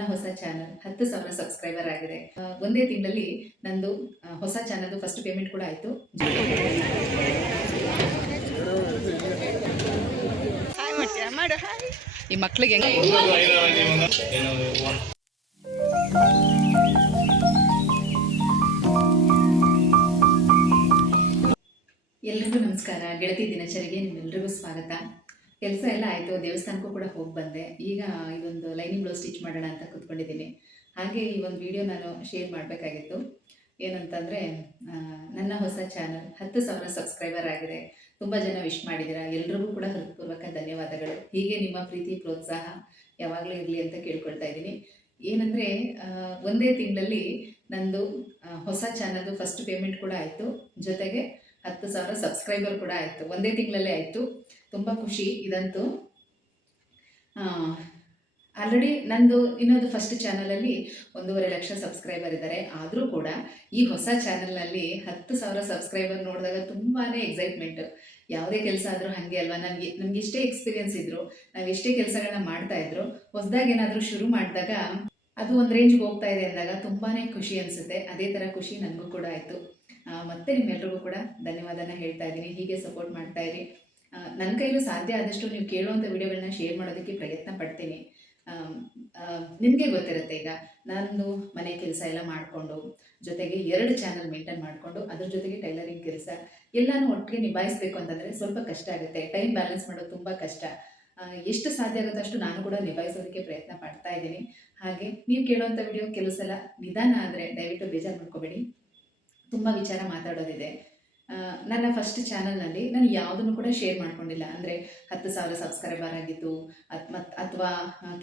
ನನ್ನ ಹೊಸ channel 10,000 subscriber ಆಗಿದೆ. ಒಂದೇ ತಿಂಗಳಲ್ಲಿ ನಂದು ಹೊಸ ಚಾನಲ್‌ದು ಫಸ್ಟ್ ಪೇಮೆಂಟ್ ಕೂಡ ಆಯಿತು. ಹಾಯ್ ಮಾಡ್ತೀರಾ? ಮಾಡು ಹಾಯ್. ಈ ಮಕ್ಳಿಗೆ ಹೆಂಗೆ ಎಲ್ರಿಗೂ ನಮಸ್ಕಾರ. ಗೆಳತಿ ದಿನಚರಿಗೆ ನಿಮ್ಮೆಲ್ರಿಗೂ ಸ್ವಾಗತ. ಕೆಲಸ ಎಲ್ಲ ಆಯಿತು, ದೇವಸ್ಥಾನಕ್ಕೂ ಕೂಡ ಹೋಗಿ ಬಂದೆ. ಈಗ ಇದೊಂದು ಲೈನಿಂಗ್ ಬ್ಲೌಸ್ ಸ್ಟಿಚ್ ಮಾಡೋಣ ಅಂತ ಕೂತ್ಕೊಂಡಿದ್ದೀನಿ. ಹಾಗೆ ಈ ಒಂದು ವಿಡಿಯೋ ನಾನು ಶೇರ್ ಮಾಡಬೇಕಾಗಿತ್ತು. ಏನಂತಂದರೆ, ನನ್ನ ಹೊಸ ಚಾನಲ್ 10,000 ಸಬ್ಸ್ಕ್ರೈಬರ್ ಆಗಿದೆ. ತುಂಬ ಜನ ವಿಶ್ ಮಾಡಿದ್ದೀರಾ. ಎಲ್ರಿಗೂ ಕೂಡ ಹೃತ್ಪೂರ್ವಕ ಧನ್ಯವಾದಗಳು. ಹೀಗೆ ನಿಮ್ಮ ಪ್ರೀತಿ ಪ್ರೋತ್ಸಾಹ ಯಾವಾಗಲೂ ಇರಲಿ ಅಂತ ಕೇಳ್ಕೊಳ್ತಾ ಇದ್ದೀನಿ. ಏನಂದರೆ, ಒಂದೇ ತಿಂಗಳಲ್ಲಿ ನಂದು ಹೊಸ ಚಾನಲ್ದು ಫಸ್ಟ್ ಪೇಮೆಂಟ್ ಕೂಡ ಆಯಿತು. ಜೊತೆಗೆ 10,000 ಸಬ್ಸ್ಕ್ರೈಬರ್ ಕೂಡ ಆಯಿತು. ಒಂದೇ ತಿಂಗಳಲ್ಲೇ ಆಯಿತು. ತುಂಬ ಖುಷಿ ಇದಂತೂ. ಆಲ್ರೆಡಿ ನಂದು ಇನ್ನೊಂದು ಫಸ್ಟ್ ಚಾನಲಲ್ಲಿ 1.5 ಲಕ್ಷ ಸಬ್ಸ್ಕ್ರೈಬರ್ ಇದ್ದಾರೆ. ಆದರೂ ಕೂಡ ಈ ಹೊಸ ಚಾನಲ್ನಲ್ಲಿ 10,000 ಸಬ್ಸ್ಕ್ರೈಬರ್ ನೋಡಿದಾಗ ತುಂಬಾ ಎಕ್ಸೈಟ್ಮೆಂಟು. ಯಾವುದೇ ಕೆಲಸ ಆದರೂ ಹಾಗೆ ಅಲ್ವಾ, ನಮ್ಗೆ ಎಷ್ಟೇ ಎಕ್ಸ್ಪೀರಿಯನ್ಸ್ ಇದ್ದರೂ, ನಾವು ಎಷ್ಟೇ ಕೆಲಸಗಳನ್ನ ಮಾಡ್ತಾಯಿದ್ರು, ಹೊಸದಾಗಿ ಏನಾದರೂ ಶುರು ಮಾಡಿದಾಗ ಅದು ಒಂದು ರೇಂಜ್ಗೆ ಹೋಗ್ತಾ ಇದೆ ಅಂದಾಗ ತುಂಬಾ ಖುಷಿ ಅನಿಸುತ್ತೆ. ಅದೇ ಥರ ಖುಷಿ ನನಗೂ ಕೂಡ ಆಯಿತು. ಮತ್ತೆ ನಿಮ್ಮೆಲ್ರಿಗೂ ಕೂಡ ಧನ್ಯವಾದನ ಹೇಳ್ತಾ ಇದ್ದೀನಿ. ಹೀಗೆ ಸಪೋರ್ಟ್ ಮಾಡ್ತಾ ಇರಿ. ನನ್ನ ಕೈಲೂ ಸಾಧ್ಯ ಆದಷ್ಟು ನೀವು ಕೇಳುವಂಥ ವಿಡಿಯೋಗಳನ್ನ ಶೇರ್ ಮಾಡೋದಕ್ಕೆ ಪ್ರಯತ್ನ ಪಡ್ತೀನಿ. ನಿಮಗೆ ಗೊತ್ತಿರುತ್ತೆ, ಈಗ ನಾನು ಮನೆ ಕೆಲಸ ಎಲ್ಲ ಮಾಡಿಕೊಂಡು ಜೊತೆಗೆ 2 ಚಾನಲ್ ಮೇಂಟೈನ್ ಮಾಡಿಕೊಂಡು ಅದ್ರ ಜೊತೆಗೆ ಟೈಲರಿಂಗ್ ಕೆಲಸ ಎಲ್ಲನೂ ಒಟ್ಟಿಗೆ ನಿಭಾಯಿಸಬೇಕು ಅಂತಂದರೆ ಸ್ವಲ್ಪ ಕಷ್ಟ ಆಗುತ್ತೆ. ಟೈಮ್ ಬ್ಯಾಲೆನ್ಸ್ ಮಾಡೋದು ತುಂಬ ಕಷ್ಟ. ಎಷ್ಟು ಸಾಧ್ಯ ಆಗುತ್ತೋ ಅಷ್ಟು ನಾನು ಕೂಡ ನಿಭಾಯಿಸೋದಕ್ಕೆ ಪ್ರಯತ್ನ ಪಡ್ತಾ ಇದ್ದೀನಿ. ಹಾಗೆ ನೀವು ಕೇಳುವಂಥ ವಿಡಿಯೋ ಕೆಲವು ಸಲ ನಿಧಾನ ಆದರೆ ದಯವಿಟ್ಟು ಬೇಜಾರು ಮಾಡ್ಕೋಬೇಡಿ. ತುಂಬ ವಿಚಾರ ಮಾತಾಡೋದಿದೆ. ನನ್ನ ಫಸ್ಟ್ ಚಾನಲ್ನಲ್ಲಿ ನಾನು ಯಾವುದನ್ನು ಕೂಡ ಶೇರ್ ಮಾಡ್ಕೊಂಡಿಲ್ಲ. ಅಂದರೆ 10,000 ಸಬ್ಸ್ಕ್ರೈಬರ್ ಆಗಿತ್ತು ಅಥವಾ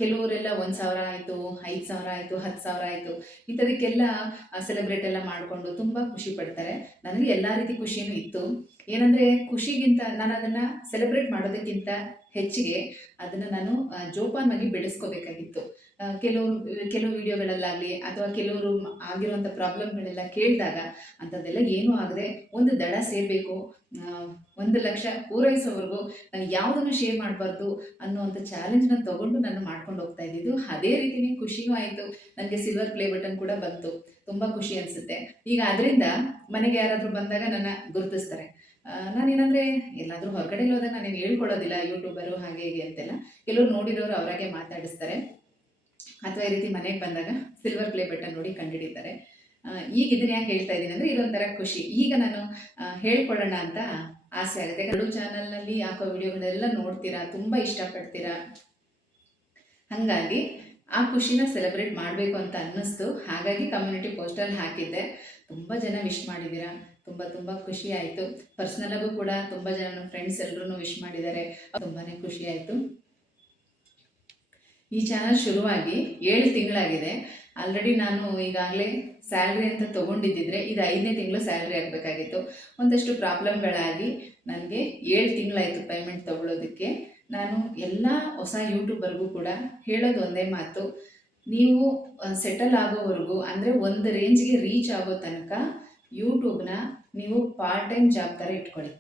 ಕೆಲವರೆಲ್ಲ 1,000 ಆಯಿತು, 5,000 ಆಯಿತು, 10,000 ಆಯಿತು, ಇಂಥದಕ್ಕೆಲ್ಲ ಸೆಲೆಬ್ರೇಟ್ ಎಲ್ಲ ಮಾಡಿಕೊಂಡು ತುಂಬ ಖುಷಿ ಪಡ್ತಾರೆ. ನನಗೆ ಎಲ್ಲ ರೀತಿ ಖುಷಿಯೂ ಇತ್ತು. ಏನಂದರೆ, ಖುಷಿಗಿಂತ ನಾನು ಅದನ್ನು ಸೆಲೆಬ್ರೇಟ್ ಮಾಡೋದಕ್ಕಿಂತ ಹೆಚ್ಚಿಗೆ ಅದನ್ನು ನಾನು ಜೋಪಾನವಾಗಿ ಬೆಳೆಸ್ಕೋಬೇಕಾಗಿತ್ತು. ಕೆಲವು ವಿಡಿಯೋಗಳಲ್ಲಾಗಲಿ ಅಥವಾ ಕೆಲವರು ಆಗಿರುವಂಥ ಪ್ರಾಬ್ಲಮ್ಗಳೆಲ್ಲ ಕೇಳಿದಾಗ ಅಂಥದ್ದೆಲ್ಲ ಏನೂ ಆಗದೆ ಒಂದು ದಡ ಸೇರಬೇಕು, 1 ಲಕ್ಷ ಪೂರೈಸೋವರೆಗೂ ನಾನು ಯಾವುದನ್ನು ಶೇರ್ ಮಾಡಬಾರ್ದು ಅನ್ನುವಂಥ ಚಾಲೆಂಜ್ನ ತೊಗೊಂಡು ನಾನು ಮಾಡ್ಕೊಂಡು ಹೋಗ್ತಾ ಇದ್ದಿದ್ದು. ಅದೇ ರೀತಿಯೇ ಖುಷಿಯೂ ಆಯಿತು. ನನಗೆ ಸಿಲ್ವರ್ ಪ್ಲೇ ಬಟನ್ ಕೂಡ ಬಂತು. ತುಂಬ ಖುಷಿ ಅನಿಸುತ್ತೆ. ಈಗ ಅದರಿಂದ ಮನೆಗೆ ಯಾರಾದರೂ ಬಂದಾಗ ನನ್ನ ಗುರುತಿಸ್ತಾರೆ. ನಾನೇನಂದರೆ, ಎಲ್ಲಾದರೂ ಹೊರಗಡೆ ಹೋದಾಗ ನಾನೇನು ಹೇಳ್ಕೊಳ್ಳೋದಿಲ್ಲ ಯೂಟ್ಯೂಬರು ಹಾಗೆ ಹೀಗೆ ಅಂತೆಲ್ಲ. ಕೆಲವರು ನೋಡಿರೋರು ಅವರಾಗೆ ಮಾತಾಡಿಸ್ತಾರೆ. ಅಥವಾ ಈ ರೀತಿ ಮನೆಗೆ ಬಂದಾಗ ಸಿಲ್ವರ್ ಪ್ಲೇ ಬಟನ್ ನೋಡಿ ಕಂಡುಹಿಡಿತಾರೆ. ಈಗ ಇದನ್ನ ಯಾಕೆ ಹೇಳ್ತಾ ಇದ್ದೀನಿ ಅಂದರೆ, ಇದೊಂಥರ ಖುಷಿ. ಈಗ ನಾನು ಹೇಳ್ಕೊಳ್ಳೋಣ ಅಂತ ಆಸೆ ಆಗುತ್ತೆ. 2 ಚಾನಲ್ನಲ್ಲಿ ಹಾಕೋ ವಿಡಿಯೋಗಳೆಲ್ಲ ನೋಡ್ತೀರಾ, ತುಂಬ ಇಷ್ಟಪಡ್ತೀರಾ. ಹಾಗಾಗಿ ಆ ಖುಷಿನ ಸೆಲೆಬ್ರೇಟ್ ಮಾಡಬೇಕು ಅಂತ ಅನ್ನಿಸ್ತು. ಹಾಗಾಗಿ ಕಮ್ಯುನಿಟಿ ಪೋಸ್ಟಲ್ಲಿ ಹಾಕಿದ್ದೆ. ತುಂಬ ಜನ ವಿಶ್ ಮಾಡಿದ್ದೀರಾ. ತುಂಬ ತುಂಬ ಖುಷಿ ಆಯಿತು. ಪರ್ಸ್ನಲಾಗೂ ಕೂಡ ತುಂಬ ಜನ ನನ್ನ ಫ್ರೆಂಡ್ಸ್ ಎಲ್ಲರೂ ವಿಶ್ ಮಾಡಿದ್ದಾರೆ. ತುಂಬಾ ಖುಷಿ ಆಯಿತು. ಈ ಚಾನಲ್ ಶುರುವಾಗಿ 7 ತಿಂಗಳಾಗಿದೆ. ಆಲ್ರೆಡಿ ನಾನು ಈಗಾಗಲೇ ಸ್ಯಾಲ್ರಿ ಅಂತ ತೊಗೊಂಡಿದ್ದಿದ್ರೆ ಇದು 5ನೇ ತಿಂಗಳು ಸ್ಯಾಲ್ರಿ ಆಗಬೇಕಾಗಿತ್ತು. ಒಂದಷ್ಟು ಪ್ರಾಬ್ಲಮ್ಗಳಾಗಿ ನನಗೆ 7 ತಿಂಗಳಾಯಿತು ಪೇಮೆಂಟ್ ತೊಗೊಳ್ಳೋದಕ್ಕೆ. ನಾನು ಎಲ್ಲ ಹೊಸ ಯೂಟ್ಯೂಬರ್ಗೂ ಕೂಡ ಹೇಳೋದು ಒಂದೇ ಮಾತು, ನೀವು ಸೆಟಲ್ ಆಗೋವರೆಗೂ, ಅಂದರೆ ಒಂದು ರೇಂಜ್ಗೆ ರೀಚ್ ಆಗೋ ತನಕ ಯೂಟ್ಯೂಬ್ನ ನೀವು ಪಾರ್ಟ್ ಟೈಮ್ ಜಾಬ್ ಥರ ಇಟ್ಕೊಳ್ಳಿ.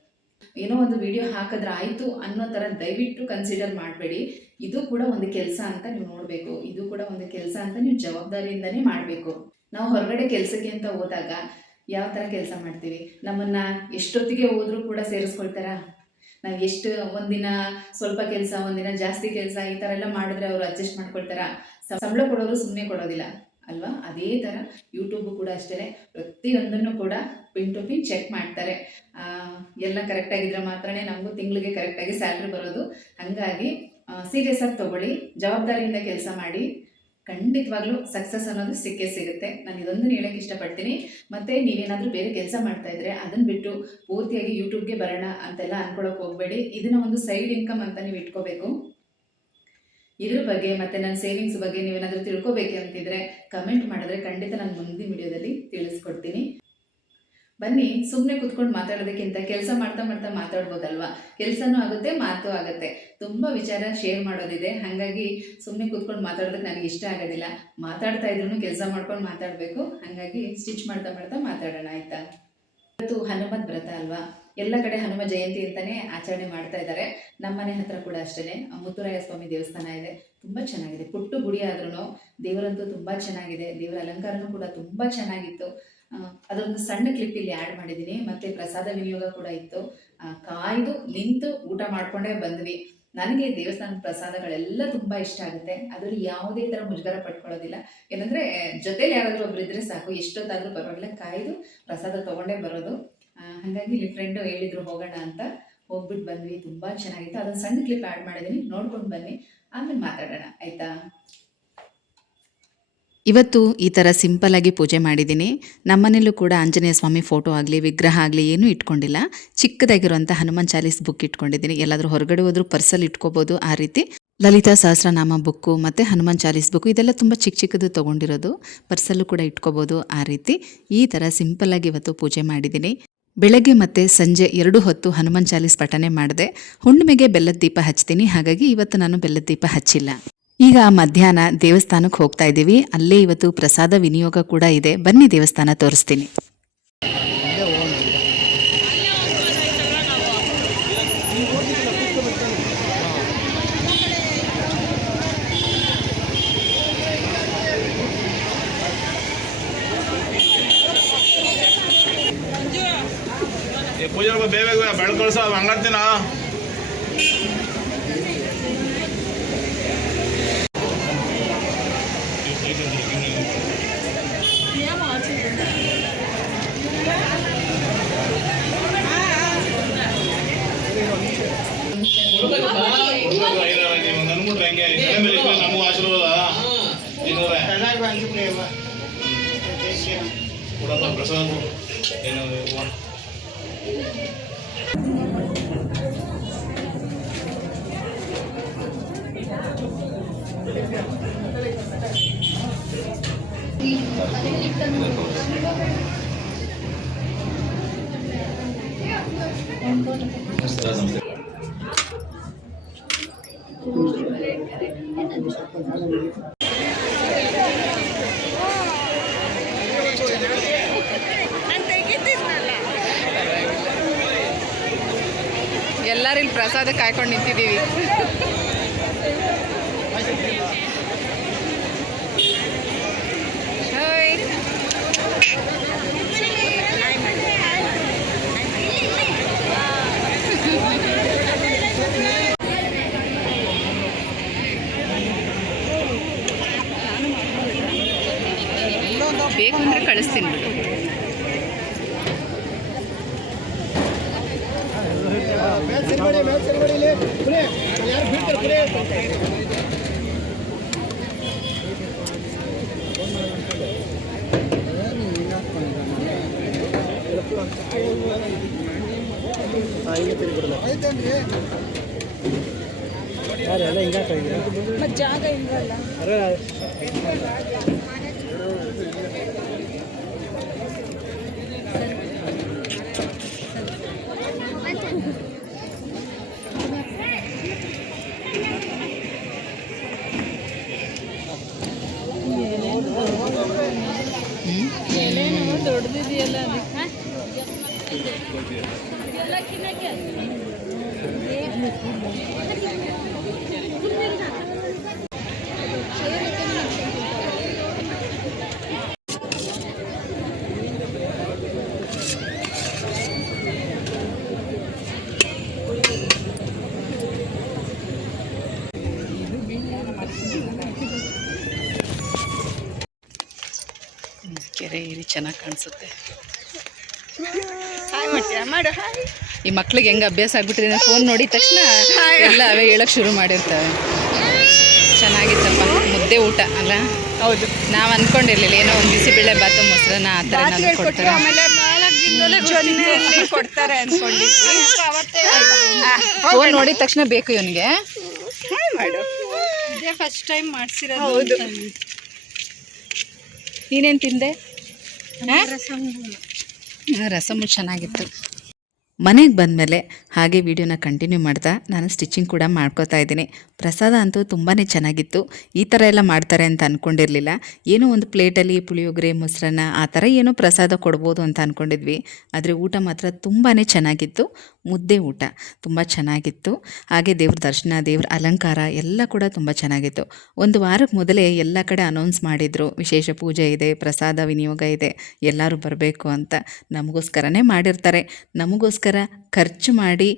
ಏನೋ ಒಂದು ವಿಡಿಯೋ ಹಾಕಿದ್ರೆ ಆಯಿತು ಅನ್ನೋ ಥರ ದಯವಿಟ್ಟು ಕನ್ಸಿಡರ್ ಮಾಡಬೇಡಿ. ಇದು ಕೂಡ ಒಂದು ಕೆಲಸ ಅಂತ ನೀವು ನೋಡಬೇಕು. ಇದು ಕೂಡ ಒಂದು ಕೆಲಸ ಅಂತ ನೀವು ಜವಾಬ್ದಾರಿಯಿಂದನೇ ಮಾಡಬೇಕು. ನಾವು ಹೊರಗಡೆ ಕೆಲಸಕ್ಕೆ ಅಂತ ಹೋದಾಗ ಯಾವ ಥರ ಕೆಲಸ ಮಾಡ್ತೀವಿ, ನಮ್ಮನ್ನು ಎಷ್ಟೊತ್ತಿಗೆ ಹೋದರೂ ಕೂಡ ಸೇರಿಸ್ಕೊಳ್ತಾರಾ? ನಾವು ಎಷ್ಟು ಒಂದಿನ ಸ್ವಲ್ಪ ಕೆಲಸ, ಒಂದಿನ ಜಾಸ್ತಿ ಕೆಲಸ ಈ ಥರ ಎಲ್ಲ ಮಾಡಿದ್ರೆ ಅವರು ಅಡ್ಜಸ್ಟ್ ಮಾಡ್ಕೊಳ್ತಾರಾ? ಸಂಬಳ ಕೊಡೋರು ಸುಮ್ಮನೆ ಕೊಡೋದಿಲ್ಲ ಅಲ್ವಾ? ಅದೇ ಥರ ಯೂಟ್ಯೂಬು ಕೂಡ ಅಷ್ಟೇ. ಪ್ರತಿಯೊಂದನ್ನು ಕೂಡ ಪಿನ್ ಟು ಪಿನ್ ಚೆಕ್ ಮಾಡ್ತಾರೆ. ಎಲ್ಲ ಕರೆಕ್ಟಾಗಿದ್ರೆ ಮಾತ್ರನೇ ನಮಗೂ ತಿಂಗಳಿಗೆ ಕರೆಕ್ಟಾಗಿ ಸ್ಯಾಲ್ರಿ ಬರೋದು. ಹಾಗಾಗಿ ಸೀರಿಯಸ್ ಆಗಿ ತೊಗೊಳ್ಳಿ, ಜವಾಬ್ದಾರಿಯಿಂದ ಕೆಲಸ ಮಾಡಿ. ಖಂಡಿತವಾಗ್ಲೂ ಸಕ್ಸಸ್ ಅನ್ನೋದು ಸಿಕ್ಕೇ ಸಿಗುತ್ತೆ. ನಾನು ಇದೊಂದನ್ನು ಹೇಳೋಕ್ಕೆ ಇಷ್ಟಪಡ್ತೀನಿ. ಮತ್ತು ನೀವೇನಾದರೂ ಬೇರೆ ಕೆಲಸ ಮಾಡ್ತಾಯಿದ್ರೆ ಅದನ್ನು ಬಿಟ್ಟು ಪೂರ್ತಿಯಾಗಿ ಯೂಟ್ಯೂಬ್ಗೆ ಬರೋಣ ಅಂತೆಲ್ಲ ಅಂದ್ಕೊಳ್ಳೋಕೆ ಹೋಗಬೇಡಿ. ಇದನ್ನು ಒಂದು ಸೈಡ್ ಇನ್ಕಮ್ ಅಂತ ನೀವು ಇಟ್ಕೋಬೇಕು. ಇದ್ರ ಬಗ್ಗೆ ಮತ್ತು ನನ್ನ ಸೇವಿಂಗ್ಸ್ ಬಗ್ಗೆ ನೀವೇನಾದರೂ ತಿಳ್ಕೊಬೇಕಂತಿದ್ರೆ ಕಮೆಂಟ್ ಮಾಡಿದ್ರೆ ಖಂಡಿತ ನಾನು ಮುಂದಿನ ವಿಡಿಯೋದಲ್ಲಿ ತಿಳಿಸ್ಕೊಡ್ತೀನಿ. ಬನ್ನಿ, ಸುಮ್ಮನೆ ಕೂತ್ಕೊಂಡು ಮಾತಾಡೋದಕ್ಕಿಂತ ಕೆಲಸ ಮಾಡ್ತಾ ಮಾಡ್ತಾ ಮಾತಾಡ್ಬೋದಲ್ವಾ? ಕೆಲಸನೂ ಆಗುತ್ತೆ, ಮಾತು ಆಗುತ್ತೆ. ತುಂಬ ವಿಚಾರ ಶೇರ್ ಮಾಡೋದಿದೆ. ಹಾಗಾಗಿ ಸುಮ್ಮನೆ ಕೂತ್ಕೊಂಡು ಮಾತಾಡೋದಕ್ಕೆ ನನಗೆ ಇಷ್ಟ ಆಗೋದಿಲ್ಲ. ಮಾತಾಡ್ತಾ ಇದ್ರೂ ಕೆಲಸ ಮಾಡ್ಕೊಂಡು ಮಾತಾಡಬೇಕು. ಹಾಗಾಗಿ ಸ್ಟಿಚ್ ಮಾಡ್ತಾ ಮಾಡ್ತಾ ಮಾತಾಡೋಣ, ಆಯಿತಾ? ಇವತ್ತು ಹನುಮತ್ ವ್ರತ ಅಲ್ವಾ? ಎಲ್ಲ ಕಡೆ ಹನುಮ ಜಯಂತಿ ಅಂತಲೇ ಆಚರಣೆ ಮಾಡ್ತಾ ಇದ್ದಾರೆ. ನಮ್ಮನೆ ಹತ್ರ ಕೂಡ ಅಷ್ಟೇ ಮುತ್ತುರಾಯ ಸ್ವಾಮಿ ದೇವಸ್ಥಾನ ಇದೆ. ತುಂಬ ಚೆನ್ನಾಗಿದೆ, ಪುಟ್ಟು ಗುಡಿ ಆದ್ರೂ ದೇವರಂತೂ ತುಂಬ ಚೆನ್ನಾಗಿದೆ. ದೇವರ ಅಲಂಕಾರನೂ ಕೂಡ ತುಂಬ ಚೆನ್ನಾಗಿತ್ತು. ಅದೊಂದು ಸಣ್ಣ ಕ್ಲಿಪ್ ಇಲ್ಲಿ ಆ್ಯಡ್ ಮಾಡಿದ್ದೀನಿ. ಮತ್ತು ಪ್ರಸಾದ ವಿನಿಯೋಗ ಕೂಡ ಇತ್ತು. ಕಾಯ್ದು ನಿಂತು ಊಟ ಮಾಡಿಕೊಂಡೇ ಬಂದ್ವಿ. ನನಗೆ ದೇವಸ್ಥಾನದ ಪ್ರಸಾದಗಳೆಲ್ಲ ತುಂಬ ಇಷ್ಟ ಆಗುತ್ತೆ. ಅದರಲ್ಲಿ ಯಾವುದೇ ಥರ ಮುಜುಗರ ಪಟ್ಕೊಳ್ಳೋದಿಲ್ಲ. ಏನಂದರೆ ಜೊತೇಲಿ ಯಾರಾದರೂ ಒಬ್ರು ಇದ್ದರೆ ಸಾಕು, ಎಷ್ಟೊತ್ತಾದರೂ ಪರವಾಗಿಲ್ಲ, ಕಾಯ್ದು ಪ್ರಸಾದ ತೊಗೊಂಡೇ ಬರೋದು. ಹಾಗಾಗಿ ಇಲ್ಲಿ ಫ್ರೆಂಡು ಹೇಳಿದರು ಹೋಗೋಣ ಅಂತ, ಹೋಗ್ಬಿಟ್ಟು ಬಂದ್ವಿ. ತುಂಬ ಚೆನ್ನಾಗಿತ್ತು. ಅದೊಂದು ಸಣ್ಣ ಕ್ಲಿಪ್ ಆ್ಯಡ್ ಮಾಡಿದ್ದೀನಿ, ನೋಡ್ಕೊಂಡು ಬನ್ನಿ, ಆಮೇಲೆ ಮಾತಾಡೋಣ ಆಯಿತಾ. ಇವತ್ತು ಈ ಥರ ಸಿಂಪಲ್ಲಾಗಿ ಪೂಜೆ ಮಾಡಿದ್ದೀನಿ. ನಮ್ಮನೇಲೂ ಕೂಡ ಆಂಜನೇಯ ಸ್ವಾಮಿ ಫೋಟೋ ಆಗಲಿ ವಿಗ್ರಹ ಆಗಲಿ ಏನೂ ಇಟ್ಕೊಂಡಿಲ್ಲ. ಚಿಕ್ಕದಾಗಿರುವಂಥ ಹನುಮಾನ್ ಚಾಲೀಸ್ ಬುಕ್ ಇಟ್ಕೊಂಡಿದ್ದೀನಿ. ಎಲ್ಲಾದರೂ ಹೊರಗಡೆ ಹೋದರೂ ಪರ್ಸಲ್ಲಿ ಇಟ್ಕೋಬೋದು. ಆ ರೀತಿ ಲಲಿತಾ ಸಹಸ್ರನಾಮ ಬುಕ್ಕು ಮತ್ತು ಹನುಮಾನ್ ಚಾಲೀಸ್ ಬುಕ್ಕು ಇದೆಲ್ಲ ತುಂಬ ಚಿಕ್ಕ ಚಿಕ್ಕದು ತೊಗೊಂಡಿರೋದು. ಪರ್ಸಲ್ಲೂ ಕೂಡ ಇಟ್ಕೋಬೋದು. ಆ ರೀತಿ ಈ ಥರ ಸಿಂಪಲ್ಲಾಗಿ ಇವತ್ತು ಪೂಜೆ ಮಾಡಿದ್ದೀನಿ. ಬೆಳಗ್ಗೆ ಮತ್ತು ಸಂಜೆ 2 ಹೊತ್ತು ಹನುಮಾನ್ ಚಾಲೀಸ್ ಪಠನೆ ಮಾಡಿದೆ. ಹುಣ್ಣಿಮೆಗೆ ಬೆಲ್ಲದ ದೀಪ ಹಚ್ತೀನಿ, ಹಾಗಾಗಿ ಇವತ್ತು ನಾನು ಬೆಲ್ಲದ ದೀಪ ಹಚ್ಚಿಲ್ಲ. ಈಗ ಮಧ್ಯಾಹ್ನ ದೇವಸ್ಥಾನಕ್ಕೆ ಹೋಗ್ತಾ ಇದ್ದೀವಿ. ಅಲ್ಲೇ ಇವತ್ತು ಪ್ರಸಾದ ವಿನಿಯೋಗ ಕೂಡ ಇದೆ. ಬನ್ನಿ ದೇವಸ್ಥಾನ ತೋರಿಸ್ತೀನಿ. ಪೂಜೆ ಬೇಗ ಬೆಳ್ಕೊಳ್ಸ ಹಂಗಂತೀನ. ನೀವು ನನ್ಬಿಟ್ರೆ ಹೆಂಗೆ ನಮಗೂ ಆಶೀರ್ವಾದ ಕೊಡಪ್ಪ ಪ್ರಸಾದ ಏನು ಎಲ್ಲರೂ ಇಲ್ಲಿ ಪ್ರಸಾದ ಕಾಯ್ಕೊಂಡು ನಿಂತಿದ್ದೀವಿ. ಬೇಕು ಅಂದರೆ ಕಳಿಸ್ತೀನಿ ಬಿಡು. ಜಾಗ ಇಲ್ವಲ್ಲ. ದೊಡ್ಡದಿದೆಯಲ್ಲ ಕೆರೆ ಇಲ್ಲಿ ಚೆನ್ನಾಗಿ ಕಾಣಿಸುತ್ತೆ. ಮಾಡು ಹಾಯ್. ಈ ಮಕ್ಳಿಗೆ ಹೆಂಗೆ ಅಭ್ಯಾಸ ಆಗ್ಬಿಟ್ಟಿದೆ, ಫೋನ್ ನೋಡಿದ ತಕ್ಷಣ ಎಲ್ಲ ಅವೇ ಹೇಳಕ್ಕೆ ಶುರು ಮಾಡಿರ್ತವೆ. ಚೆನ್ನಾಗಿತ್ತಪ್ಪ, ಮುದ್ದೆ ಊಟ ಅಲ್ಲ. ಹೌದು, ನಾವು ಅಂದ್ಕೊಂಡಿರ್ಲಿಲ್ಲ ಏನೋ ಒಂದು ಬಿಸಿಬೇಳೆ ಬಾತು ಮೊಸರನ್ನ ಆ ಥರ ಕೊಡ್ತಾರೆ, ಆಮೇಲೆ ಕೊಡ್ತಾರೆ ಅಂದ್ಕೊಂಡಿದ್ವಿ. ಫೋನ್ ನೋಡಿದ ತಕ್ಷಣ ಬೇಕು ಇವನಿಗೆ. ಮಾಡು, ಇದೇ ಫಸ್ಟ್ ಟೈಮ್ ಮಾಡಿಸಿರೋದು. ಹೌದು. ನೀನೇನು ತಿಂದೆ? ರಸಮು ಚೆನ್ನಾಗಿತ್ತು. ಮನೆಗೆ ಬಂದಮೇಲೆ ಹಾಗೆ ವಿಡಿಯೋನ ಕಂಟಿನ್ಯೂ ಮಾಡ್ತಾ ನಾನು ಸ್ಟಿಚಿಂಗ್ ಕೂಡ ಮಾಡ್ಕೋತಾ ಇದ್ದೀನಿ. ಪ್ರಸಾದ ಅಂತೂ ತುಂಬಾ ಚೆನ್ನಾಗಿತ್ತು. ಈ ಥರ ಎಲ್ಲ ಮಾಡ್ತಾರೆ ಅಂತ ಅಂದ್ಕೊಂಡಿರಲಿಲ್ಲ. ಏನೋ ಒಂದು ಪ್ಲೇಟಲ್ಲಿ ಪುಳಿಯೋಗರೆ, ಮೊಸರನ್ನ ಆ ಥರ ಏನೋ ಪ್ರಸಾದ ಕೊಡ್ಬೋದು ಅಂತ ಅಂದ್ಕೊಂಡಿದ್ವಿ. ಆದರೆ ಊಟ ಮಾತ್ರ ತುಂಬಾ ಚೆನ್ನಾಗಿತ್ತು. ಮುದ್ದೆ ಊಟ ತುಂಬ ಚೆನ್ನಾಗಿತ್ತು. ಹಾಗೆ ದೇವ್ರ ದರ್ಶನ, ದೇವ್ರ ಅಲಂಕಾರ ಎಲ್ಲ ಕೂಡ ತುಂಬ ಚೆನ್ನಾಗಿತ್ತು. ಒಂದು ವಾರಕ್ಕೆ ಮೊದಲೇ ಎಲ್ಲ ಕಡೆ ಅನೌನ್ಸ್ ಮಾಡಿದರು, ವಿಶೇಷ ಪೂಜೆ ಇದೆ, ಪ್ರಸಾದ ವಿನಿಯೋಗ ಇದೆ, ಎಲ್ಲರೂ ಬರಬೇಕು ಅಂತ. ನಮಗೋಸ್ಕರನೇ ಮಾಡಿರ್ತಾರೆ. ನಮಗೋಸ್ಕರ ಖರ್ಚು ಮಾಡಿ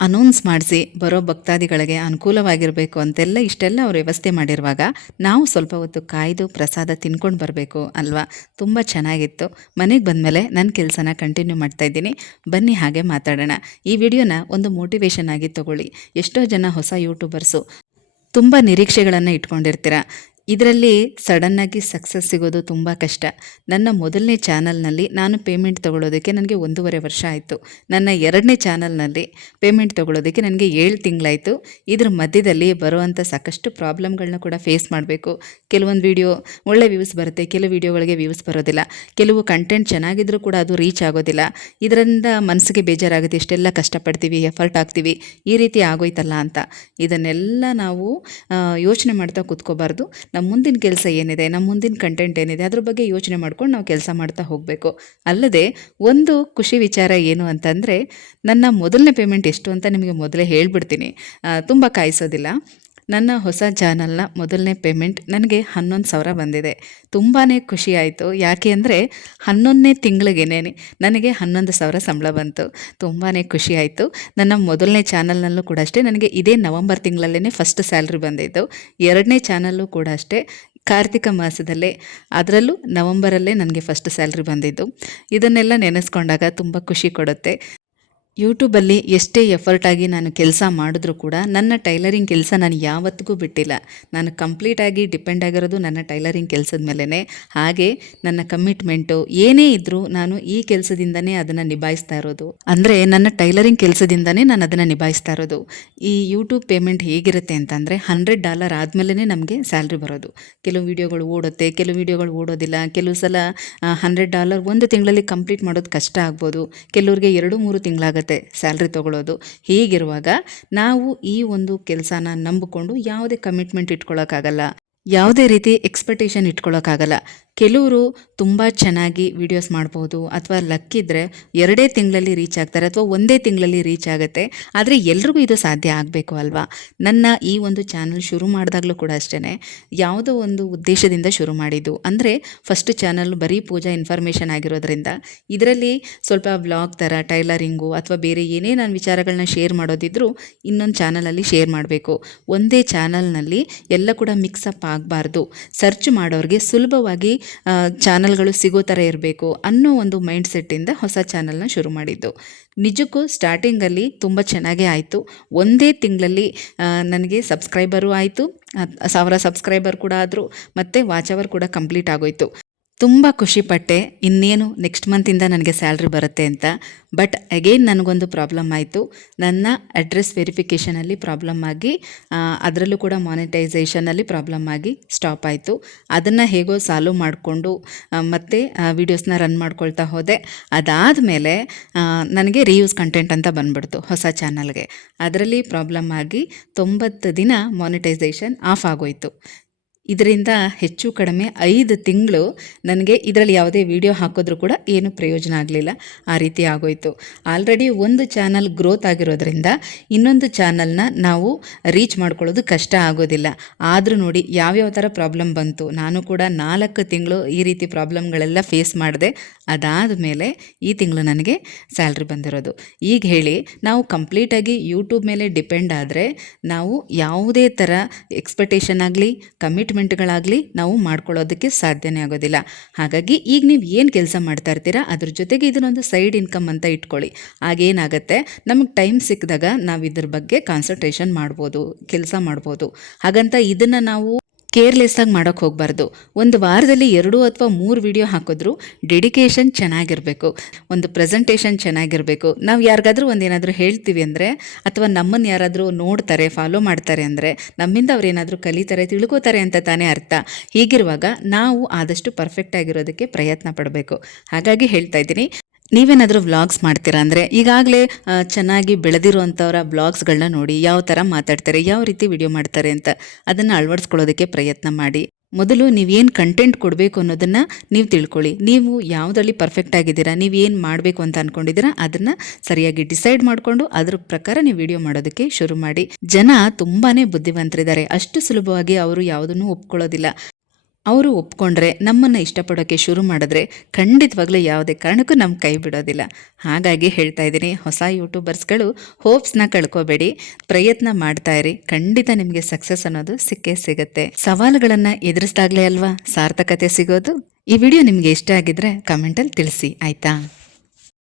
ಅನೌನ್ಸ್ ಮಾಡಿಸಿ ಬರೋ ಭಕ್ತಾದಿಗಳಿಗೆ ಅನುಕೂಲವಾಗಿರಬೇಕು ಅಂತೆಲ್ಲ ಇಷ್ಟೆಲ್ಲ ಅವ್ರು ವ್ಯವಸ್ಥೆ ಮಾಡಿರುವಾಗ ನಾವು ಸ್ವಲ್ಪ ಹೊತ್ತು ಕಾಯ್ದು ಪ್ರಸಾದ ತಿನ್ಕೊಂಡು ಬರಬೇಕು ಅಲ್ವಾ. ತುಂಬ ಚೆನ್ನಾಗಿತ್ತು. ಮನೆಗೆ ಬಂದಮೇಲೆ ನನ್ನ ಕೆಲಸನ ಕಂಟಿನ್ಯೂ ಮಾಡ್ತಾಯಿದ್ದೀನಿ. ಬನ್ನಿ ಹಾಗೆ ಮಾತಾಡೋಣ. ಈ ವಿಡಿಯೋನ ಒಂದು ಮೋಟಿವೇಶನ್ ಆಗಿ ತೊಗೊಳ್ಳಿ. ಎಷ್ಟೋ ಜನ ಹೊಸ ಯೂಟ್ಯೂಬರ್ಸು ತುಂಬ ನಿರೀಕ್ಷೆಗಳನ್ನು ಇಟ್ಕೊಂಡಿರ್ತೀರ. ಇದರಲ್ಲಿ ಸಡನ್ನಾಗಿ ಸಕ್ಸಸ್ ಸಿಗೋದು ತುಂಬ ಕಷ್ಟ. ನನ್ನ ಮೊದಲನೇ ಚಾನಲ್ನಲ್ಲಿ ನಾನು ಪೇಮೆಂಟ್ ತೊಗೊಳೋದಕ್ಕೆ ನನಗೆ 1.5 ವರ್ಷ ಆಯಿತು. ನನ್ನ 2ನೇ ಚಾನಲ್ನಲ್ಲಿ ಪೇಮೆಂಟ್ ತೊಗೊಳೋದಕ್ಕೆ ನನಗೆ 7 ತಿಂಗಳಾಯಿತು. ಇದ್ರ ಮಧ್ಯದಲ್ಲಿ ಬರುವಂಥ ಸಾಕಷ್ಟು ಪ್ರಾಬ್ಲಮ್ಗಳನ್ನ ಕೂಡ ಫೇಸ್ ಮಾಡಬೇಕು. ಕೆಲವೊಂದು ವಿಡಿಯೋ ಒಳ್ಳೆ ವ್ಯೂಸ್ ಬರುತ್ತೆ, ಕೆಲವು ವಿಡಿಯೋಗಳಿಗೆ ವ್ಯೂಸ್ ಬರೋದಿಲ್ಲ, ಕೆಲವು ಕಂಟೆಂಟ್ ಚೆನ್ನಾಗಿದ್ರೂ ಕೂಡ ಅದು ರೀಚ್ ಆಗೋದಿಲ್ಲ. ಇದರಿಂದ ಮನಸ್ಸಿಗೆ ಬೇಜಾರಾಗುತ್ತೆ, ಇಷ್ಟೆಲ್ಲ ಕಷ್ಟಪಡ್ತೀವಿ, ಎಫರ್ಟ್ ಹಾಕ್ತೀವಿ, ಈ ರೀತಿ ಆಗೋಯ್ತಲ್ಲ ಅಂತ. ಇದನ್ನೆಲ್ಲ ನಾವು ಯೋಚನೆ ಮಾಡ್ತಾ ಕೂತ್ಕೋಬಾರ್ದು. ನಮ್ಮ ಮುಂದಿನ ಕೆಲಸ ಏನಿದೆ, ನಮ್ಮ ಮುಂದಿನ ಕಂಟೆಂಟ್ ಏನಿದೆ, ಅದ್ರ ಬಗ್ಗೆ ಯೋಚನೆ ಮಾಡ್ಕೊಂಡು ನಾವು ಕೆಲಸ ಮಾಡ್ತಾ ಹೋಗಬೇಕು. ಅಲ್ಲದೆ ಒಂದು ಖುಷಿ ವಿಚಾರ ಏನು ಅಂತಂದರೆ, ನನ್ನ ಮೊದಲನೇ ಪೇಮೆಂಟ್ ಎಷ್ಟು ಅಂತ ನಿಮಗೆ ಮೊದಲೇ ಹೇಳ್ಬಿಡ್ತೀನಿ, ತುಂಬ ಕಾಯಿಸೋದಿಲ್ಲ. ನನ್ನ ಹೊಸ ಚಾನಲ್ನ ಮೊದಲನೇ ಪೇಮೆಂಟ್ ನನಗೆ 11,000 ಬಂದಿದೆ. ತುಂಬಾ ಖುಷಿ ಆಯಿತು. ಯಾಕೆ ಅಂದರೆ 11ನೇ ತಿಂಗಳಿಗೇನೆ ನನಗೆ 11,000 ಸಂಬಳ ಬಂತು. ತುಂಬಾ ಖುಷಿ ಆಯಿತು. ನನ್ನ ಮೊದಲನೇ ಚಾನಲ್ನಲ್ಲೂ ಕೂಡ ಅಷ್ಟೇ ನನಗೆ ಇದೇ ನವಂಬರ್ ತಿಂಗಳಲ್ಲೇ ಫಸ್ಟ್ ಸ್ಯಾಲ್ರಿ ಬಂದಿದ್ದು. 2ನೇ ಚಾನಲ್ಲು ಕೂಡ ಅಷ್ಟೇ ಕಾರ್ತಿಕ ಮಾಸದಲ್ಲೇ, ಅದರಲ್ಲೂ ನವಂಬರಲ್ಲೇ ನನಗೆ ಫಸ್ಟ್ ಸ್ಯಾಲ್ರಿ ಬಂದಿದ್ದು. ಇದನ್ನೆಲ್ಲ ನೆನೆಸ್ಕೊಂಡಾಗ ತುಂಬ ಖುಷಿ ಕೊಡುತ್ತೆ. ಯೂಟ್ಯೂಬಲ್ಲಿ ಎಷ್ಟೇ ಎಫರ್ಟಾಗಿ ನಾನು ಕೆಲಸ ಮಾಡಿದ್ರೂ ಕೂಡ ನನ್ನ ಟೈಲರಿಂಗ್ ಕೆಲಸ ನಾನು ಯಾವತ್ತಿಗೂ ಬಿಟ್ಟಿಲ್ಲ. ನಾನು ಕಂಪ್ಲೀಟಾಗಿ ಡಿಪೆಂಡ್ ಆಗಿರೋದು ನನ್ನ ಟೈಲರಿಂಗ್ ಕೆಲಸದ ಮೇಲೇ. ಹಾಗೆ ನನ್ನ ಕಮಿಟ್ಮೆಂಟು ಏನೇ ಇದ್ದರೂ ನಾನು ಈ ಕೆಲಸದಿಂದನೇ ಅದನ್ನು ನಿಭಾಯಿಸ್ತಾ ಇರೋದು. ಅಂದರೆ ನನ್ನ ಟೈಲರಿಂಗ್ ಕೆಲಸದಿಂದನೇ ನಾನು ಅದನ್ನು ನಿಭಾಯಿಸ್ತಾ ಇರೋದು. ಈ ಯೂಟ್ಯೂಬ್ ಪೇಮೆಂಟ್ ಹೇಗಿರುತ್ತೆ ಅಂತಂದರೆ $100 ಆದಮೇಲೆ ನಮಗೆ ಸ್ಯಾಲ್ರಿ ಬರೋದು. ಕೆಲವು ವೀಡಿಯೋಗಳು ಓಡುತ್ತೆ, ಕೆಲವು ವೀಡಿಯೋಗಳು ಓಡೋದಿಲ್ಲ. ಕೆಲವು ಸಲ $100 ಒಂದು ತಿಂಗಳಲ್ಲಿ ಕಂಪ್ಲೀಟ್ ಮಾಡೋದು ಕಷ್ಟ ಆಗ್ಬೋದು. ಕೆಲವ್ರಿಗೆ 2-3 ತಿಂಗಳಾಗುತ್ತೆ ಸ್ಯಾಲ್ರಿ ತೊಗೊಳ್ಳೋದು. ಹೀಗಿರುವಾಗ ನಾವು ಈ ಒಂದು ಕೆಲಸನ ನಂಬಿಕೊಂಡು ಯಾವುದೇ ಕಮಿಟ್ಮೆಂಟ್ ಇಟ್ಕೊಳ್ಳೋಕ್ಕಾಗಲ್ಲ, ಯಾವುದೇ ರೀತಿ ಎಕ್ಸ್ಪೆಕ್ಟೇಷನ್ ಇಟ್ಕೊಳ್ಳೋಕ್ಕಾಗಲ್ಲ. ಕೆಲವರು ತುಂಬ ಚೆನ್ನಾಗಿ ವೀಡಿಯೋಸ್ ಮಾಡ್ಬೋದು, ಅಥವಾ ಲಕ್ಕಿದ್ರೆ 2 ತಿಂಗಳಲ್ಲಿ ರೀಚ್ ಆಗ್ತಾರೆ, ಅಥವಾ 1 ತಿಂಗಳಲ್ಲಿ ರೀಚ್ ಆಗುತ್ತೆ. ಆದರೆ ಎಲ್ರಿಗೂ ಇದು ಸಾಧ್ಯ ಆಗಬೇಕು ಅಲ್ವಾ. ನನ್ನ ಈ ಒಂದು ಚಾನಲ್ ಶುರು ಮಾಡಿದಾಗಲೂ ಕೂಡ ಅಷ್ಟೇ ಯಾವುದೋ ಒಂದು ಉದ್ದೇಶದಿಂದ ಶುರು ಮಾಡಿದ್ದು. ಅಂದರೆ ಫಸ್ಟ್ ಚಾನಲ್ ಬರೀ ಪೂಜಾ ಇನ್ಫಾರ್ಮೇಷನ್ ಆಗಿರೋದ್ರಿಂದ ಇದರಲ್ಲಿ ಸ್ವಲ್ಪ ವ್ಲಾಗ್ ಥರ ಟೈಲರಿಂಗು ಅಥವಾ ಬೇರೆ ಏನೇ ನಾನು ವಿಚಾರಗಳನ್ನ ಶೇರ್ ಮಾಡೋದಿದ್ರೂ ಇನ್ನೊಂದು ಚಾನಲಲ್ಲಿ ಶೇರ್ ಮಾಡಬೇಕು. ಒಂದೇ ಚಾನಲ್ನಲ್ಲಿ ಎಲ್ಲ ಕೂಡ ಮಿಕ್ಸಪ್ ಆಗಬಾರ್ದು. ಸರ್ಚ್ ಮಾಡೋರಿಗೆ ಸುಲಭವಾಗಿ ಚಾನಲ್ಗಳು ಸಿಗೋ ಥರ ಇರಬೇಕು ಅನ್ನೋ ಒಂದು ಮೈಂಡ್ ಸೆಟ್ಟಿಂದ ಹೊಸ ಚಾನಲ್ನ ಶುರು ಮಾಡಿದ್ದು. ನಿಜಕ್ಕೂ ಸ್ಟಾರ್ಟಿಂಗಲ್ಲಿ ತುಂಬ ಚೆನ್ನಾಗೇ ಆಯಿತು. 1 ತಿಂಗಳಲ್ಲಿ ನನಗೆ ಸಬ್ಸ್ಕ್ರೈಬರು ಆಯಿತು, 1000 ಸಬ್ಸ್ಕ್ರೈಬರ್ ಕೂಡ ಆದರು, ಮತ್ತು ವಾಚ್ ಅವರ್ ಕೂಡ ಕಂಪ್ಲೀಟ್ ಆಗೋಯಿತು. ತುಂಬ ಖುಷಿಪಟ್ಟೆ, ಇನ್ನೇನು ನೆಕ್ಸ್ಟ್ ಮಂತಿಂದ ನನಗೆ ಸ್ಯಾಲ್ರಿ ಬರುತ್ತೆ ಅಂತ. ಬಟ್ ಅಗೇನ್ ನನಗೊಂದು ಪ್ರಾಬ್ಲಮ್ ಆಯಿತು. ನನ್ನ ಅಡ್ರೆಸ್ ವೆರಿಫಿಕೇಷನಲ್ಲಿ ಪ್ರಾಬ್ಲಮ್ ಆಗಿ, ಅದರಲ್ಲೂ ಕೂಡ ಮಾನಿಟೈಸೇಷನಲ್ಲಿ ಪ್ರಾಬ್ಲಮ್ ಆಗಿ ಸ್ಟಾಪ್ ಆಯಿತು. ಅದನ್ನು ಹೇಗೋ ಸಾಲ್ವ್ ಮಾಡಿಕೊಂಡು ಮತ್ತೆ ವೀಡಿಯೋಸ್ನ ರನ್ ಮಾಡ್ಕೊಳ್ತಾ ಹೋದೆ. ಅದಾದಮೇಲೆ ನನಗೆ ರೀಯೂಸ್ ಕಂಟೆಂಟ್ ಅಂತ ಬಂದ್ಬಿಡ್ತು ಹೊಸ ಚಾನಲ್ಗೆ. ಅದರಲ್ಲಿ ಪ್ರಾಬ್ಲಮ್ ಆಗಿ 90 ದಿನ ಮಾನಿಟೈಸೇಷನ್ ಆಫ್ ಆಗೋಯಿತು. ಇದರಿಂದ ಹೆಚ್ಚು ಕಡಿಮೆ 5 ತಿಂಗಳು ನನಗೆ ಇದರಲ್ಲಿ ಯಾವುದೇ ವಿಡಿಯೋ ಹಾಕಿದ್ರೂ ಕೂಡ ಏನು ಪ್ರಯೋಜನ ಆಗಲಿಲ್ಲ. ಆ ರೀತಿ ಆಗೋಯಿತು. ಆಲ್ರೆಡಿ ಒಂದು ಚಾನಲ್ ಗ್ರೋತ್ ಆಗಿರೋದ್ರಿಂದ ಇನ್ನೊಂದು ಚಾನಲ್ನ ನಾವು ರೀಚ್ ಮಾಡ್ಕೊಳ್ಳೋದು ಕಷ್ಟ ಆಗೋದಿಲ್ಲ. ಆದರೂ ನೋಡಿ ಯಾವ್ಯಾವ ಥರ ಪ್ರಾಬ್ಲಮ್ ಬಂತು. ನಾನು ಕೂಡ 4 ತಿಂಗಳು ಈ ರೀತಿ ಪ್ರಾಬ್ಲಮ್ಗಳೆಲ್ಲ ಫೇಸ್ ಮಾಡಿದೆ. ಅದಾದಮೇಲೆ ಈ ತಿಂಗಳು ನನಗೆ ಸ್ಯಾಲ್ರಿ ಬಂದಿರೋದು. ಈಗ ಹೇಳಿ, ನಾವು ಕಂಪ್ಲೀಟಾಗಿ ಯೂಟ್ಯೂಬ್ ಮೇಲೆ ಡಿಪೆಂಡ್ ಆದರೆ ನಾವು ಯಾವುದೇ ಥರ ಎಕ್ಸ್ಪೆಕ್ಟೇಷನ್ ಆಗಲಿ ಕಮಿಟ್ಮೆಂಟ್ಗಳಾಗಲಿ ನಾವು ಮಾಡ್ಕೊಳ್ಳೋದಕ್ಕೆ ಸಾಧ್ಯನೇ ಆಗೋದಿಲ್ಲ. ಹಾಗಾಗಿ ಈಗ ನೀವು ಏನು ಕೆಲಸ ಮಾಡ್ತಾ ಇರ್ತೀರಾ ಅದ್ರ ಜೊತೆಗೆ ಇದನ್ನೊಂದು ಸೈಡ್ ಇನ್ಕಮ್ ಅಂತ ಇಟ್ಕೊಳ್ಳಿ. ಆಗೇನಾಗುತ್ತೆ, ನಮಗೆ ಟೈಮ್ ಸಿಕ್ಕಿದಾಗ ನಾವು ಇದ್ರ ಬಗ್ಗೆ ಕಾನ್ಸಂಟ್ರೇಷನ್ ಮಾಡ್ಬೋದು, ಕೆಲಸ ಮಾಡ್ಬೋದು. ಹಾಗಂತ ಇದನ್ನು ನಾವು ಕೇರ್ಲೆಸ್ ಆಗಿ ಮಾಡೋಕ್ಕೆ ಹೋಗಬಾರ್ದು. ಒಂದು ವಾರದಲ್ಲಿ 2 ಅಥವಾ 3 ವಿಡಿಯೋ ಹಾಕಿದ್ರೂ ಡೆಡಿಕೇಶನ್ ಚೆನ್ನಾಗಿರಬೇಕು, ಒಂದು ಪ್ರೆಸೆಂಟೇಷನ್ ಚೆನ್ನಾಗಿರಬೇಕು. ನಾವು ಯಾರಿಗಾದ್ರೂ ಒಂದೇನಾದರೂ ಹೇಳ್ತೀವಿ ಅಂದರೆ, ಅಥವಾ ನಮ್ಮನ್ನು ಯಾರಾದರೂ ನೋಡ್ತಾರೆ, ಫಾಲೋ ಮಾಡ್ತಾರೆ ಅಂದರೆ ನಮ್ಮಿಂದ ಅವ್ರು ಏನಾದರೂ ಕಲಿತಾರೆ, ತಿಳ್ಕೋತಾರೆ ಅಂತ ತಾನೇ ಅರ್ಥ. ಹೀಗಿರುವಾಗ ನಾವು ಆದಷ್ಟು ಪರ್ಫೆಕ್ಟ್ ಆಗಿರೋದಕ್ಕೆ ಪ್ರಯತ್ನ ಪಡಬೇಕು. ಹಾಗಾಗಿ ಹೇಳ್ತಾ ಇದ್ದೀನಿ, ನೀವೇನಾದರೂ ವ್ಲಾಗ್ಸ್ ಮಾಡ್ತೀರಾ ಅಂದರೆ ಈಗಾಗಲೇ ಚೆನ್ನಾಗಿ ಬೆಳೆದಿರುವಂಥವ್ರ ವ್ಲಾಗ್ಸ್ಗಳನ್ನ ನೋಡಿ ಯಾವ ಥರ ಮಾತಾಡ್ತಾರೆ, ಯಾವ ರೀತಿ ವಿಡಿಯೋ ಮಾಡ್ತಾರೆ ಅಂತ ಅದನ್ನು ಅಳವಡಿಸ್ಕೊಳ್ಳೋದಕ್ಕೆ ಪ್ರಯತ್ನ ಮಾಡಿ. ಮೊದಲು ನೀವೇನು ಕಂಟೆಂಟ್ ಕೊಡಬೇಕು ಅನ್ನೋದನ್ನು ನೀವು ತಿಳ್ಕೊಳ್ಳಿ. ನೀವು ಯಾವುದರಲ್ಲಿ ಪರ್ಫೆಕ್ಟ್ ಆಗಿದ್ದೀರಾ, ನೀವು ಏನು ಮಾಡಬೇಕು ಅಂತ ಅಂದ್ಕೊಂಡಿದ್ದೀರಾ ಅದನ್ನು ಸರಿಯಾಗಿ ಡಿಸೈಡ್ ಮಾಡಿಕೊಂಡು ಅದ್ರ ಪ್ರಕಾರ ನೀವು ವಿಡಿಯೋ ಮಾಡೋದಕ್ಕೆ ಶುರು ಮಾಡಿ. ಜನ ತುಂಬಾ ಬುದ್ಧಿವಂತರಿದ್ದಾರೆ. ಅಷ್ಟು ಸುಲಭವಾಗಿ ಅವರು ಯಾವುದನ್ನು ಒಪ್ಕೊಳ್ಳೋದಿಲ್ಲ. ಅವರು ಒಪ್ಕೊಂಡ್ರೆ, ನಮ್ಮನ್ನು ಇಷ್ಟಪಡೋಕ್ಕೆ ಶುರು ಮಾಡಿದ್ರೆ ಖಂಡಿತವಾಗ್ಲೂ ಯಾವುದೇ ಕಾರಣಕ್ಕೂ ನಮ್ಮ ಕೈ ಬಿಡೋದಿಲ್ಲ. ಹಾಗಾಗಿ ಹೇಳ್ತಾ ಇದ್ದೀನಿ, ಹೊಸ ಯೂಟ್ಯೂಬರ್ಸ್ಗಳು ಹೋಪ್ಸ್ನ ಕಳ್ಕೊಬೇಡಿ, ಪ್ರಯತ್ನ ಮಾಡ್ತಾ ಇರಿ. ಖಂಡಿತ ನಿಮಗೆ ಸಕ್ಸಸ್ ಅನ್ನೋದು ಸಿಕ್ಕೇ ಸಿಗುತ್ತೆ. ಸವಾಲುಗಳನ್ನು ಎದುರಿಸಿದಾಗಲೇ ಅಲ್ವಾ ಸಾರ್ಥಕತೆ ಸಿಗೋದು. ಈ ವಿಡಿಯೋ ನಿಮಗೆ ಇಷ್ಟ ಆಗಿದ್ರೆ ಕಮೆಂಟಲ್ಲಿ ತಿಳಿಸಿ ಆಯಿತಾ.